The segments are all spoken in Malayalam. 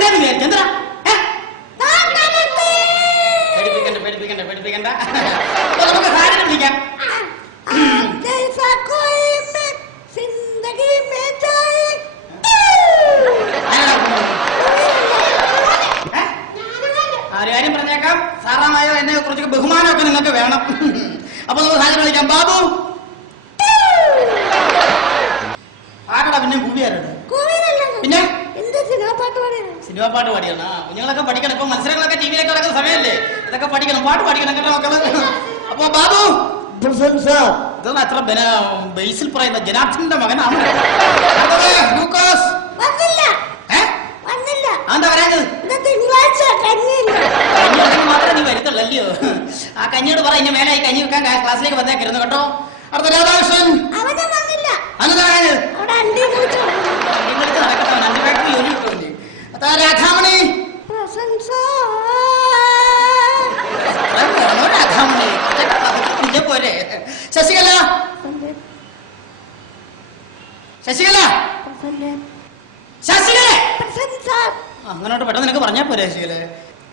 അറിയണ്ടേന്ന് വിചാരിച്ചു. എന്താ പേടിപ്പിക്കണ്ട പേടിപ്പിക്കണ്ട. നമുക്ക് സാരിനെ വിളിക്കാം. ഒരു കാര്യം പറഞ്ഞേക്കാം, സാറാമായോ എന്നെ കുറച്ചൊക്കെ ബഹുമാനമൊക്കെ നിങ്ങൾക്ക് വേണം. അപ്പൊ നമുക്ക് സാരിനെ വിളിക്കാം. ബാബു ആക്കടാ. പിന്നെ കൂവിയാരുണ്ട്. പിന്നെ സിനിമ പാട്ട് പാടിയാണ്. കുഞ്ഞുങ്ങളൊക്കെ പഠിക്കണം. ഇപ്പൊ മത്സരങ്ങളൊക്കെ ടിവിയിലൊക്കെ നടക്കുന്ന സമയമല്ലേ, അതൊക്കെ പഠിക്കണം. പാട്ട് പഠിക്കണം കേട്ടോ മക്കള്. അപ്പൊ ബാബു ഇതൊന്നും അത്ര ബേസിൽ പറയുന്ന ജനാർദ്ദന്റെ മകനാണ്. എന്താ പറയാഞ്ഞത്? മാത്രമേ നീ വരുത്തുള്ളൂ. ആ കഞ്ഞിയോട് പറ ഇനി മേലെ കഞ്ഞി വെക്കാൻ ക്ലാസ്സിലേക്ക് വന്നേക്കരുന്നു കേട്ടോ. അടുത്ത രാധാകൃഷ്ണൻ രാധാമണി രാധാമണി പോരെ. ശശികല ശശികല ശശികല അങ്ങനോട്ട് പെട്ടെന്ന് നിനക്ക് പറഞ്ഞാ പോരെ. ശശികല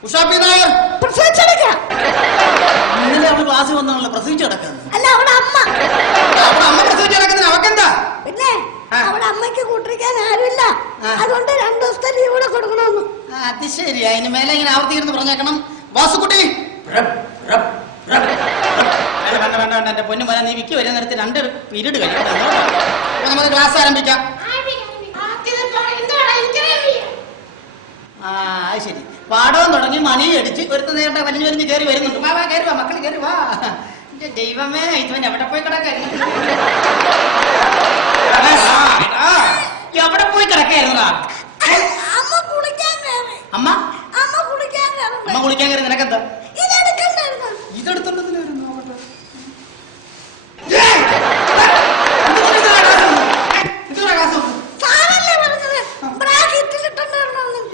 ഉഷാപ്പി നായർ ഇന്നലെ അവള് ക്ലാസ്സിൽ വന്നാണല്ലോ പ്രസവിച്ചു കിടക്കുന്നത്. അമ്മ പ്രസവിച്ചു കിടക്കുന്നതിന് അവക്കെന്താ? പിന്നെ അവിടെ അമ്മയ്ക്ക് കൂട്ടിരിക്കാൻ ആരുമില്ല, അതുകൊണ്ട് 2 ദിവസത്തെ ലീവ് കൂടെ കൊടുക്കണമെന്ന്. അത് ശരി. അതിന് മേലെ ഇങ്ങനെ ആവർത്തിക്കുന്നു പറഞ്ഞേക്കണം. വാസുക്കുട്ടി വേണ്ട എന്റെ പൊന്നു മോനെ, നീ വിക്കി വരുന്ന നേരത്തെ 2 പീരീഡ് കഴിക്കണം. നമുക്ക് ക്ലാസ് ആരംഭിക്കാം. അത് ശരി. പാടവും തുടങ്ങി മണി അടിച്ച് ഒരുത്ത നേരത്തെ വലിഞ്ഞു കയറി വരുന്നുണ്ട്. വാ കയറി വാ മക്കൾ കയറി വാ. എന്റെ ദൈവമേ, ഇതുവൻ എവിടെ പോയി കിടക്കായിരുന്നു? എവിടെ പോയി കിടക്കായിരുന്നടാ? അമ്മ കുളിക്കാൻ കയറി. നിനക്കെന്താ ഇതെടുത്തോണ്ടെന്ന് വരുന്നു?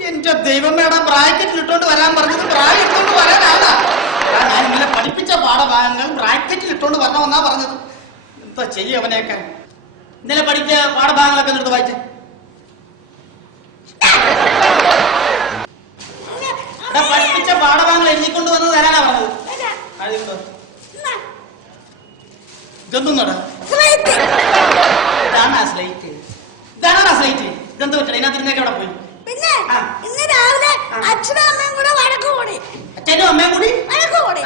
എന്റെ ദൈവമേടാ, ബ്രാക്കറ്റിൽ ഇട്ടോണ്ട് വരാൻ പറഞ്ഞത് ബ്രാക്കറ്റ് ഇട്ടോണ്ട് വരാനാണ്. ഞാൻ ഇന്നലെ പഠിപ്പിച്ച പാഠഭാഗങ്ങൾ ബ്രാക്കറ്റിൽ ഇട്ടോണ്ട് വരണമെന്നാ പറഞ്ഞത്. എന്താ ചെയ്യ അവനെയൊക്കെ? ഇന്നലെ പഠിച്ച പാഠഭാഗങ്ങളൊക്കെ എടുത്ത് വായിച്ചേ. പഠിപ്പിച്ച പാഠഭാഗങ്ങൾ എഴുതിക്കൊണ്ട് വന്ന് തരാനാ പറഞ്ഞത്. ഇതൊന്നും ഇതാണ് സ്ലൈറ്റ്. ഇതെന്താ പറ്റണ? ഇതിനകത്തിരുന്നേക്ക് അവിടെ പോയി. പിന്നെ ഇന്ന് രാവിലെ അച്ഛനും അമ്മയും കൂടെ വഴക്ക് കൂടി. അച്ഛനും അമ്മയും കൂടി വഴക്ക് കൂടി.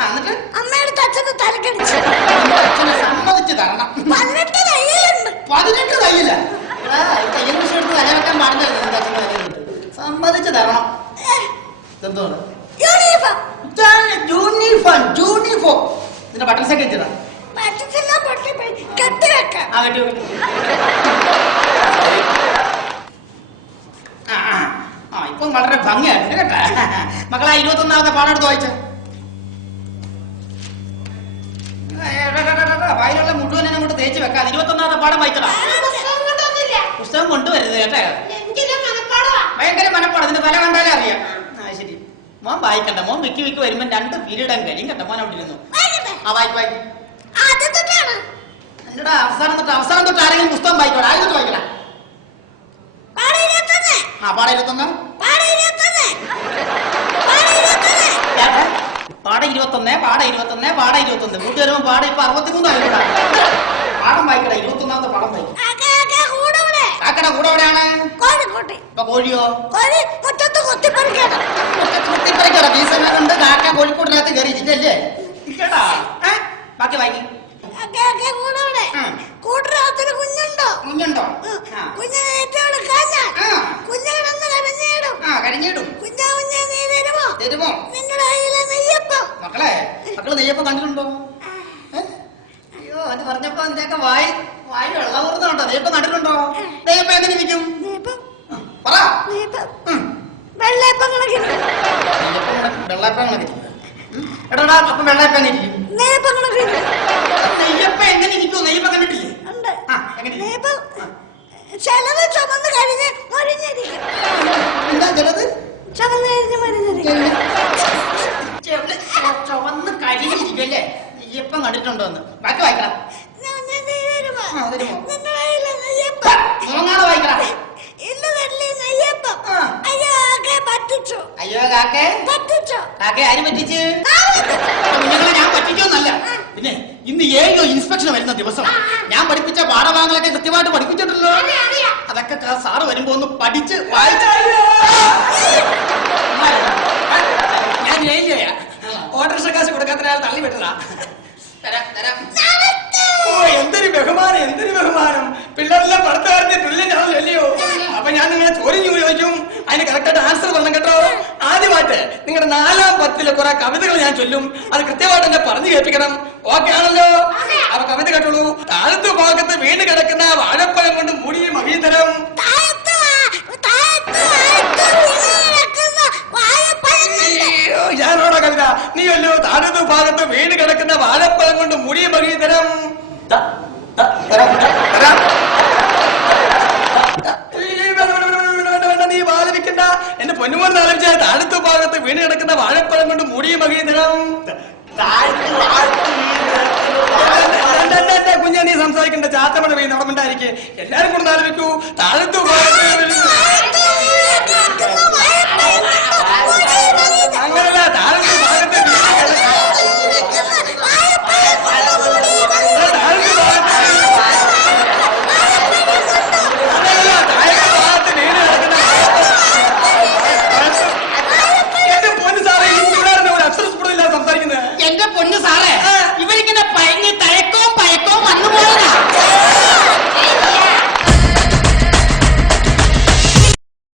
അമ്മയുടെ അച്ഛന് തലക്കടിച്ചു. അച്ഛനെ സമ്മതിച്ചു തരണം. 18 തയ്യലുണ്ട്. 18 തയ്യല? തയ്യൽ മിഷൻ എടുത്ത് തല വെക്കാൻ പാടുന്നുണ്ട്. സമ്മതിച്ചു തരണം. ഇതെന്തോന്ന്? യൂണിഫോം. ഇതിന്റെ ബട്ടൺസൊക്കെ വെച്ചതാ. കെട്ടി വെക്കാം. ഇപ്പം വളരെ ഭംഗിയായിട്ട് കേട്ടാ. മക്കളെ 21ാമത്തെ പാഠം എടുത്ത് വായിച്ച. വായിലുള്ള മുഴുവനെ അങ്ങോട്ട് തേച്ച് വെക്കാം. 21ാമത്തെ പാഠം വായിച്ചടാ. പുസ്തകം കൊണ്ടുവരുത് കേട്ടാ. ഭയങ്കര മനപ്പാടം. അതിന്റെ തല കണ്ടാലേ അറിയാം. ശരി, മോൻ വായിക്കണ്ട. മോൻ വിക്കി വരുമ്പോ 2 പീരീഡ് അങ്ങ് കഴിയും കേട്ടോ. മോൻ അവിടെ ഇരുന്നു. വായിക്കും. എന്നോട് അവസാനം തൊട്ട് ആരെങ്കിലും പുസ്തകം വായിക്കോടാ. ആദ്യം തൊട്ട് വായിക്കടാ. പാഠം 21. പാഠം 21. കൂട്ടി വരുമ്പോ പാഠം ഇപ്പൊ 63 ആയിക്കോട്ടെ. പാഠം വായിക്കടാ. 21ാമത്തെ പാഠം വായിക്കും. കാക്കട കൂടെ എവിടെയാണ്? ഇപ്പൊ കോഴിയോ? കുത്തിപ്പറിക്കടാ. ഈ സമയം കൊണ്ട് കാക്ക കോഴിക്കൂടിനകത്ത് കയറിയിട്ടില്ലേ? കേട്ടാ. ബാക്കി വായിക്കും. കുഞ്ഞുണ്ടോ? കരഞ്ഞിടും. തരുമോ? മക്കളെ നെയ്യപ്പം കണ്ടിട്ടുണ്ടോ? അയ്യോ, അത് പറഞ്ഞപ്പോ എന്തൊക്കെ വായി വെള്ളം ഊർന്നുണ്ടോ? നെയ്യപ്പം കണ്ടിട്ടുണ്ടോ? നെയ്യപ്പം എങ്ങനെ ഇരിക്കും? പറ. വെള്ളയപ്പം കണക്കിരിക്കും. എടാ അപ്പം വെള്ളയപ്പം എങ്ങനെ ഇരിക്കും? നെയ്യപ്പം എങ്ങനെ ഇരിക്കും? നെയ്യപ്പം കണ്ടിട്ടില്ലേ? ചിലത് ചുമന്ന് കഴിഞ്ഞ് മൊരിഞ്ഞിരിക്കും. എന്താ ചിലത്? ചുമന്ന് കഴിഞ്ഞിരിക്കും അല്ലേ? നെയ്യപ്പം കണ്ടിട്ടുണ്ടോ എന്ന് ബാക്കി വായിക്കണം. വായിക്കണം. അയ്യോ കാക്കേ കാക്കേ ആര് പറ്റിച്ച്? കുഞ്ഞുങ്ങളെ ഞാൻ പറ്റിച്ചോന്നല്ല. പിന്നെ ഇന്ന് ഏഴോ ഇൻസ്പെക്ഷൻ വരുന്ന ദിവസം ഞാൻ പഠിപ്പിച്ച പാഠഭാഗങ്ങളൊക്കെ കൃത്യമായിട്ട് പഠിപ്പിച്ചിട്ടുണ്ടല്ലോ. അതൊക്കെ സാറ് വരുമ്പോ ഒന്ന് പഠിച്ച് വായിച്ചു. ഞാൻ ജയിലില്ല. ഓട്ടോറിക്ഷ കാശ് കൊടുക്കാത്ത ആൾ തള്ളി വിട്ടതാ. ഓ എന്തൊരു ബഹുമാനം, എന്തൊരു ബഹുമാനം. പിള്ളേരെല്ലാം പഠിത്തകാരന്റെ ബ്രില്യൻ്റ് അല്ലയോ? അപ്പൊ ഞാൻ നിങ്ങളെ ചോദ്യം ചോദിക്കും, അതിന് കറക്റ്റായിട്ട് ആൻസർ പറഞ്ഞു കേട്ടോ. ആദ്യമായിട്ട് നിങ്ങളുടെ 4ാം 10ലെ കുറെ കവിതകൾ ഞാൻ ചൊല്ലും. അത് കൃത്യമായിട്ട് എന്നെ പറഞ്ഞു കേൾപ്പിക്കണം. ഓക്കെ ആണല്ലോ? അപ്പൊ കവിത കേട്ടോളൂ. താഴത്തു ഭാഗത്ത് വീണ് കിടക്കുന്ന വാഴപ്പഴം കൊണ്ട് മൂടിയ മഹീതരം. ഞാനോടോ കവിത? നീയല്ലോ. താഴത്തു ഭാഗത്ത് വീണ് കിടക്കുന്ന വാഴപ്പഴം കൊണ്ട് മൂടിയ മഹീതരം. നീ വാദിക്കണ്ട. എന്റെ പൊന്നുമോൻ ആലോചിച്ച താഴത്തു ഭാഗത്ത് വീണ് കിടക്കുന്ന വാഴപ്പഴം കൊണ്ട് മൂടിയ മഹീതരം. കുഞ്ഞാ നീ സംസാരിക്കണ്ട. ചാത്തമണ വീണ് നടമുണ്ടായിരിക്കെ എല്ലാരും കൂടെ ആലോചിക്കൂ. താഴത്തു ഭാഗത്ത്